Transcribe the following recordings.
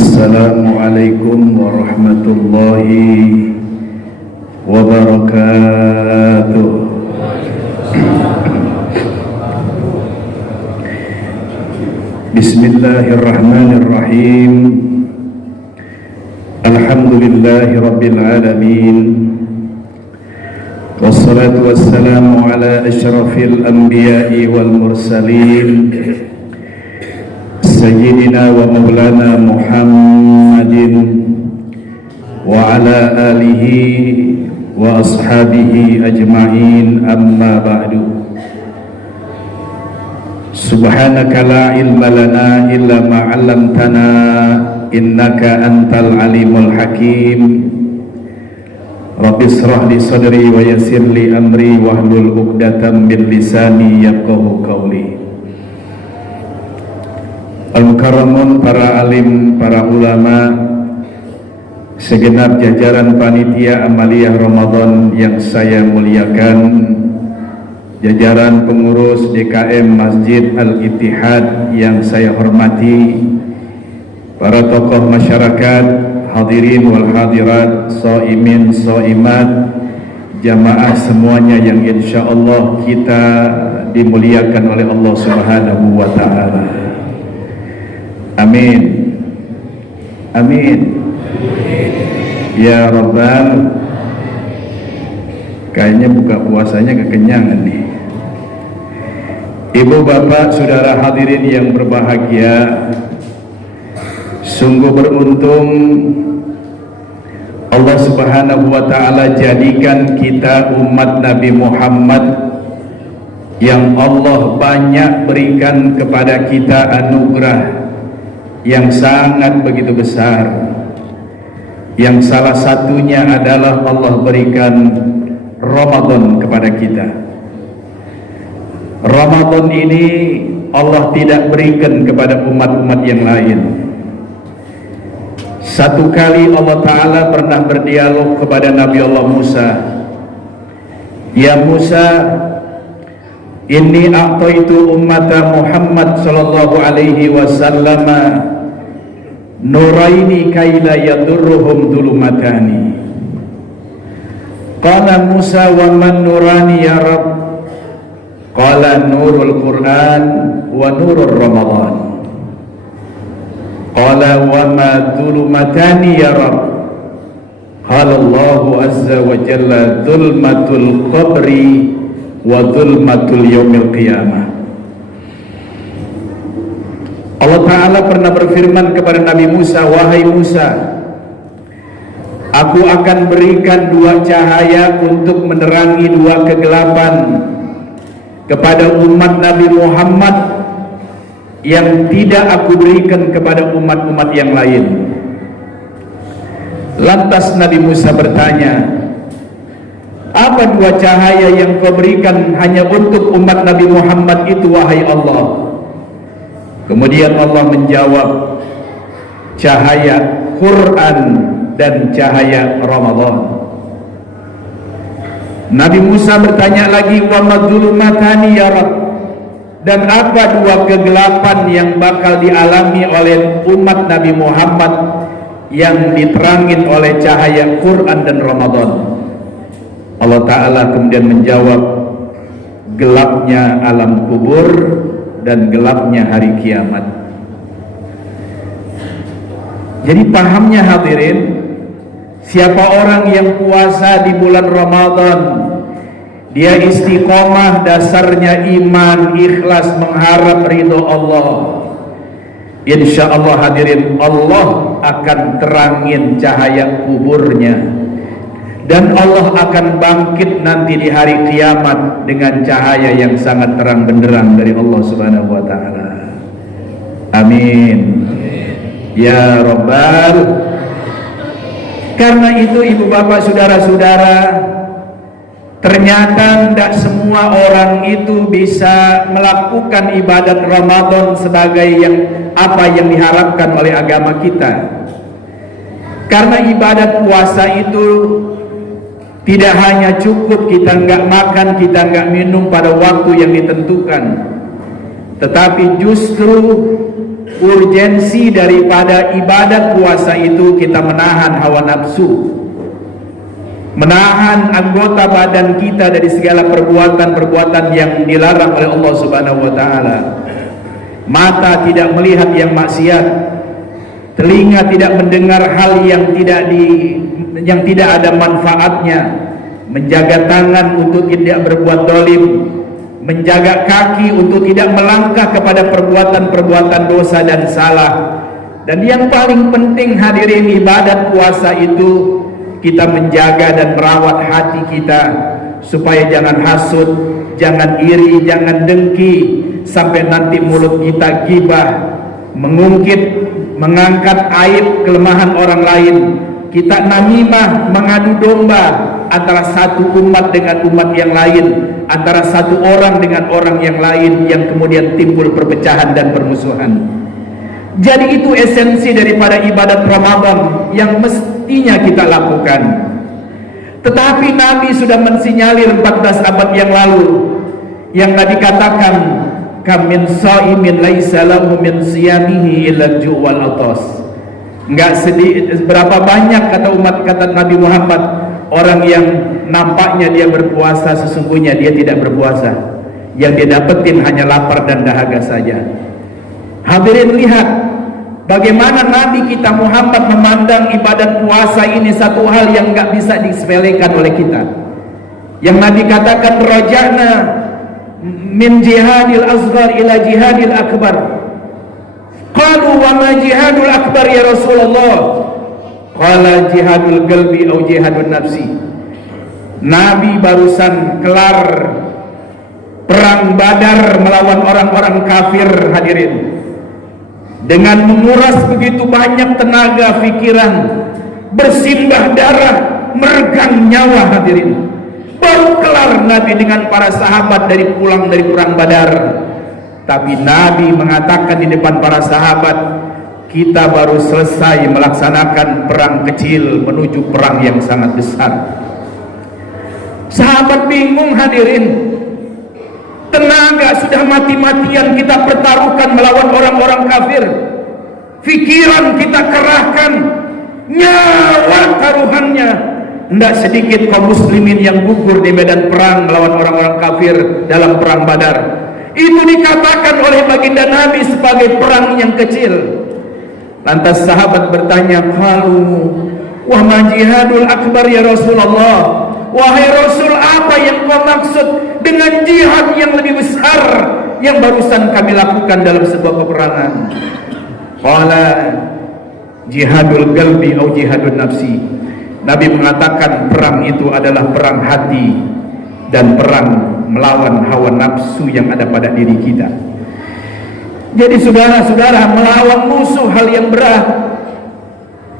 Assalamualaikum warahmatullahi wabarakatuh. Bismillahirrahmanirrahim. Alhamdulillahi rabbil alamin. Wassalatu wassalamu ala asyrafil anbiya'i wal mursalin Sayyidina wa maulana Muhammadin wa ala alihi wa ashabihi ajma'in, amma ba'du. Subhanaka la ilma lana illa ma 'allamtana innaka antal alimul hakim. Rabbi israh li sadri wa yassir li amri wahlul 'uqdatam min lisani yafqahu qawli. Al-Mukarramun, para alim, para ulama, segenap jajaran panitia amaliyah Ramadan yang saya muliakan, jajaran pengurus DKM Masjid Al-Ittihad yang saya hormati, para tokoh masyarakat, hadirin wal hadirat, shaimin, shaimat, jamaah semuanya yang insyaallah kita dimuliakan oleh Allah Subhanahu wa ta'ala. Amin. Amin. Ya Rabbal. Kayaknya buka puasanya kekenyangan nih. Ibu bapak saudara hadirin yang berbahagia, sungguh beruntung Allah Subhanahu wa ta'ala jadikan kita umat Nabi Muhammad yang Allah banyak berikan kepada kita anugerah yang sangat begitu besar, yang salah satunya adalah Allah berikan Ramadan kepada kita. Ramadan ini Allah tidak berikan kepada umat-umat yang lain. Satu kali Allah Ta'ala pernah berdialog kepada Nabi Allah Musa, ya Musa, inni a'taitu ummata Muhammad sallallahu alaihi wasallam nuraini kaila yadurruhum dulumatani. Qala Musa wa man nurani ya Rabb? Qala nurul Quran wa nurul Ramadan. Qala wa ma dulumatani ya Rabb? Qala Allahu azza wa jalla dhulmatul qabri wa dhulmatul yaumil qiyamah. Allah Ta'ala pernah berfirman kepada Nabi Musa, wahai Musa, aku akan berikan dua cahaya untuk menerangi dua kegelapan kepada umat Nabi Muhammad yang tidak aku berikan kepada umat-umat yang lain. Lantas Nabi Musa bertanya, apa dua cahaya yang kau berikan hanya untuk umat Nabi Muhammad itu, wahai Allah? Kemudian Allah menjawab, cahaya Quran dan cahaya Ramadan. Nabi Musa bertanya lagi, wa madzulumatani ya Rabb? Dan apa dua kegelapan yang bakal dialami oleh umat Nabi Muhammad yang diterangin oleh cahaya Quran dan Ramadan? Allah Ta'ala kemudian menjawab, gelapnya alam kubur dan gelapnya hari kiamat. Jadi pahamnya hadirin, siapa orang yang puasa di bulan Ramadan, dia istiqomah, dasarnya iman, ikhlas, mengharap ridho Allah, insya Allah hadirin, Allah akan terangin cahaya kuburnya, dan Allah akan bangkit nanti di hari kiamat dengan cahaya yang sangat terang benderang dari Allah Subhanahu wa ta'ala. Amin. Ya Rabbal. Karena itu ibu bapak saudara-saudara, ternyata tidak semua orang itu bisa melakukan ibadat Ramadan sebagai apa yang diharapkan oleh agama kita. Karena ibadat puasa itu tidak hanya cukup kita nggak makan, kita nggak minum pada waktu yang ditentukan, tetapi justru urgensi daripada ibadat puasa itu kita menahan hawa nafsu, menahan anggota badan kita dari segala perbuatan-perbuatan yang dilarang oleh Allah Subhanahu wa taala. Mata tidak melihat yang maksiat, telinga tidak mendengar hal yang tidak ada manfaatnya, menjaga tangan untuk tidak berbuat dolim, menjaga kaki untuk tidak melangkah kepada perbuatan-perbuatan dosa dan salah. Dan yang paling penting hadirin, ibadat puasa itu kita menjaga dan merawat hati kita supaya jangan hasud, jangan iri, jangan dengki, sampai nanti mulut kita gibah, mengungkit, mengangkat aib kelemahan orang lain. Kita namimah, mengadu domba antara satu umat dengan umat yang lain, antara satu orang dengan orang yang lain, yang kemudian timbul perpecahan dan permusuhan. Jadi itu esensi daripada ibadat Ramadan yang mestinya kita lakukan. Tetapi Nabi sudah mensinyalir 14 abad yang lalu, yang tadi katakan, kam min shaimin laisa lahu min siyamihi illa al-ju' wal atas. Enggak sedih berapa banyak kata Nabi Muhammad orang yang nampaknya dia berpuasa, sesungguhnya dia tidak berpuasa. Yang dia dapetin hanya lapar dan dahaga saja. Hadirin, lihat bagaimana Nabi kita Muhammad memandang ibadat puasa ini satu hal yang enggak bisa disepelekan oleh kita. Yang Nabi katakan, raja'na min jihadil asghar ila jihadil akbar. Qalu wa ma jihadul akbar ya Rasulullah? Qala jihadul qalbi atau jihadun nafsi. Nabi barusan kelar perang Badar melawan orang-orang kafir, hadirin, dengan menguras begitu banyak tenaga, pikiran, bersimbah darah, meregang nyawa, hadirin. Baru kelar Nabi dengan para sahabat pulang dari perang Badar. Tapi Nabi mengatakan di depan para sahabat, kita baru selesai melaksanakan perang kecil menuju perang yang sangat besar. Sahabat bingung, hadirin. Tenaga sudah mati-matian kita pertaruhkan melawan orang-orang kafir. Pikiran kita kerahkan, nyawa taruhannya. Tidak sedikit kaum muslimin yang gugur di medan perang melawan orang-orang kafir dalam perang Badar. Itu dikatakan oleh baginda Nabi sebagai perang yang kecil. Lantas sahabat bertanya, qalu wa ma jihadul akbar ya Rasulullah? Wahai Rasul, apa yang kau maksud dengan jihad yang lebih besar yang barusan kami lakukan dalam sebuah peperangan? Qala jihadul qalbi atau jihadun nafsi. Nabi mengatakan perang itu adalah perang hati dan perang melawan hawa nafsu yang ada pada diri kita. Jadi saudara-saudara, melawan musuh hal yang berat,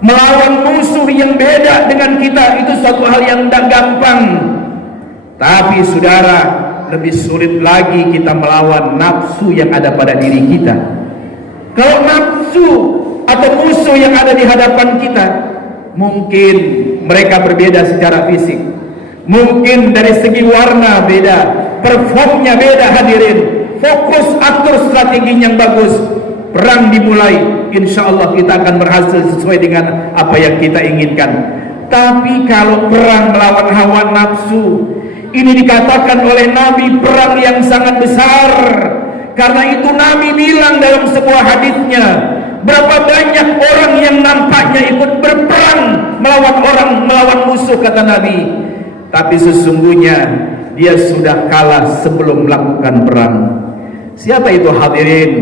melawan musuh yang beda dengan kita itu suatu hal yang tidak gampang. Tapi saudara, lebih sulit lagi kita melawan nafsu yang ada pada diri kita. Kalau nafsu atau musuh yang ada di hadapan kita, mungkin mereka berbeda secara fisik, mungkin dari segi warna beda, performnya beda, hadirin. Fokus, atur strategi yang bagus, perang dimulai, insya Allah kita akan berhasil sesuai dengan apa yang kita inginkan. Tapi kalau perang melawan hawa nafsu, ini dikatakan oleh Nabi perang yang sangat besar. Karena itu Nabi bilang dalam sebuah hadisnya, berapa banyak orang yang nampaknya ikut berperang melawan musuh, kata Nabi, tapi sesungguhnya dia sudah kalah sebelum melakukan perang. Siapa itu, hadirin?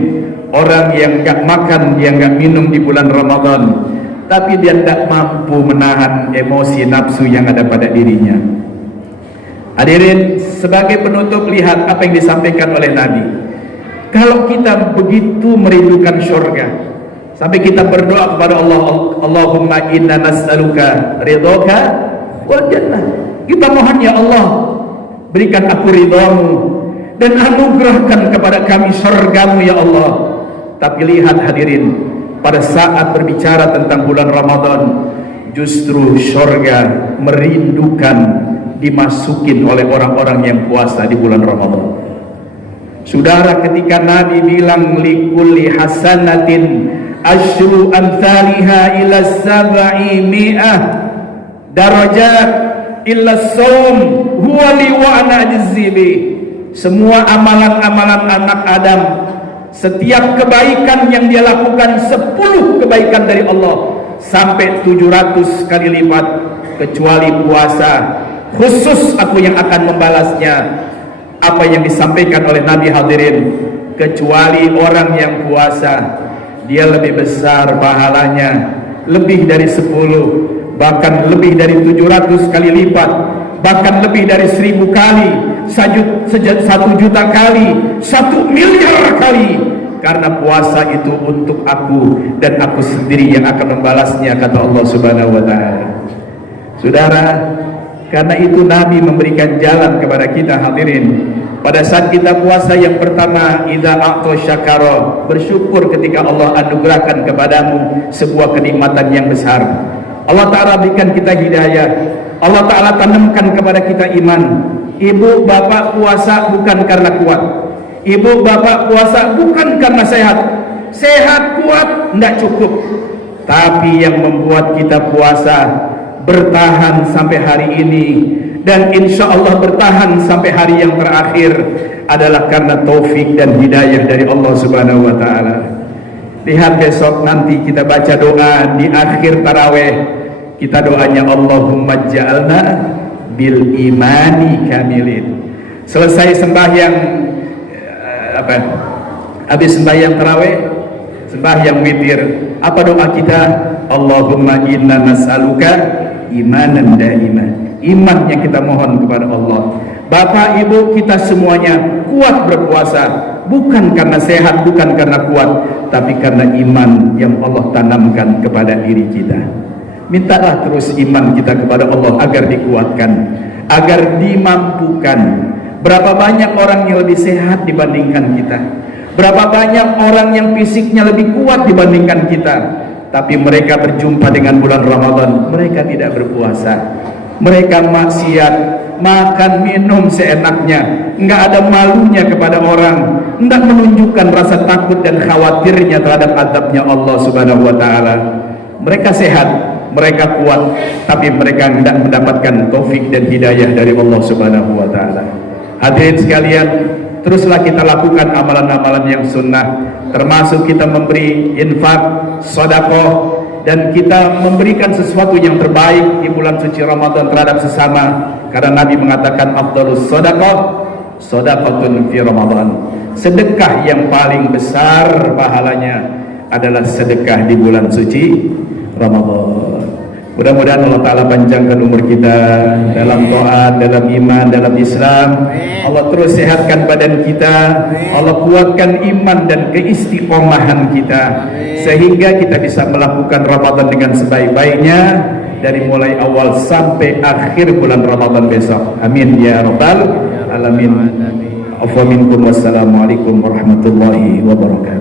Orang yang gak makan, dia gak minum di bulan Ramadan, tapi dia tidak mampu menahan emosi nafsu yang ada pada dirinya. Hadirin, sebagai penutup, lihat apa yang disampaikan oleh Nabi. Kalau kita begitu merindukan surga, sampai kita berdoa kepada Allah, Allahumma inna nas'aluka ridhoka wal jannah. Kita mohon, ya Allah, berikan aku ridhamu dan anugerahkan kepada kami surgamu, ya Allah. Tapi lihat hadirin, pada saat berbicara tentang bulan Ramadan, justru surga merindukan dimasukin oleh orang-orang yang puasa di bulan Ramadan. Saudara, ketika Nabi bilang likulli hasanatin asyru amthaliha ila sab'i mi'ah darajat illa shaum huwa li wa ana ajzibi. Semua amalan-amalan anak Adam, setiap kebaikan yang dia lakukan 10 kebaikan dari Allah sampai 700 kali lipat, kecuali puasa. Khusus aku yang akan membalasnya. Apa yang disampaikan oleh Nabi, hadirin, kecuali orang yang puasa, dia lebih besar pahalanya, lebih dari 10, bahkan lebih dari 700 kali lipat, bahkan lebih dari 1000 kali, 1 juta kali, 1 miliar kali. Karena puasa itu untuk aku dan aku sendiri yang akan membalasnya, kata Allah Subhanahu wa ta'ala. Saudara, karena itu Nabi memberikan jalan kepada kita, hadirin. Pada saat kita puasa, yang pertama, idza a'ta syakara, bersyukur ketika Allah anugerahkan kepadamu sebuah kenikmatan yang besar. Allah Ta'ala berikan kita hidayah, Allah Ta'ala tanamkan kepada kita iman. Ibu bapak puasa bukan karena kuat, ibu bapak puasa bukan karena sehat. Sehat kuat tidak cukup, tapi yang membuat kita puasa bertahan sampai hari ini dan insya Allah bertahan sampai hari yang terakhir adalah karena taufik dan hidayah dari Allah Subhanahu wa ta'ala. Lihat besok nanti kita baca doa di akhir taraweh, kita doanya Allahumma ja'alna bil imani kamilin. Selesai sembahyang habis sembahyang taraweh, sembahyang witir, apa doa kita? Allahumma inna nas'aluka imanan daimah, iman yang kita mohon kepada Allah. Bapak ibu kita semuanya kuat berpuasa bukan karena sehat, bukan karena kuat, tapi karena iman yang Allah tanamkan kepada diri kita. Mintalah terus iman kita kepada Allah agar dikuatkan, agar dimampukan. Berapa banyak orang yang lebih sehat dibandingkan kita, berapa banyak orang yang fisiknya lebih kuat dibandingkan kita, tapi mereka berjumpa dengan bulan Ramadan, mereka tidak berpuasa, mereka maksiat, makan minum seenaknya, nggak ada malunya kepada orang, nggak menunjukkan rasa takut dan khawatirnya terhadap azabnya Allah Subhanahu wa ta'ala. Mereka sehat, mereka kuat, tapi mereka tidak mendapatkan taufik dan hidayah dari Allah Subhanahu wa ta'ala. Hadirin sekalian, teruslah kita lakukan amalan-amalan yang sunnah, termasuk kita memberi infak, sedekah, dan kita memberikan sesuatu yang terbaik di bulan suci Ramadan terhadap sesama, karena Nabi mengatakan afdhalus sedekah sedekatun fi Ramadan. Sedekah yang paling besar pahalanya adalah sedekah di bulan suci Ramadan. Mudah-mudahan Allah Ta'ala panjangkan umur kita dalam taat, dalam iman, dalam Islam. Allah terus sehatkan badan kita, Allah kuatkan iman dan keistiqomahan kita, sehingga kita bisa melakukan Ramadan dengan sebaik-baiknya dari mulai awal sampai akhir bulan Ramadan besok. Amin ya rabbal alamin. Wassalamualaikum warahmatullahi wabarakatuh.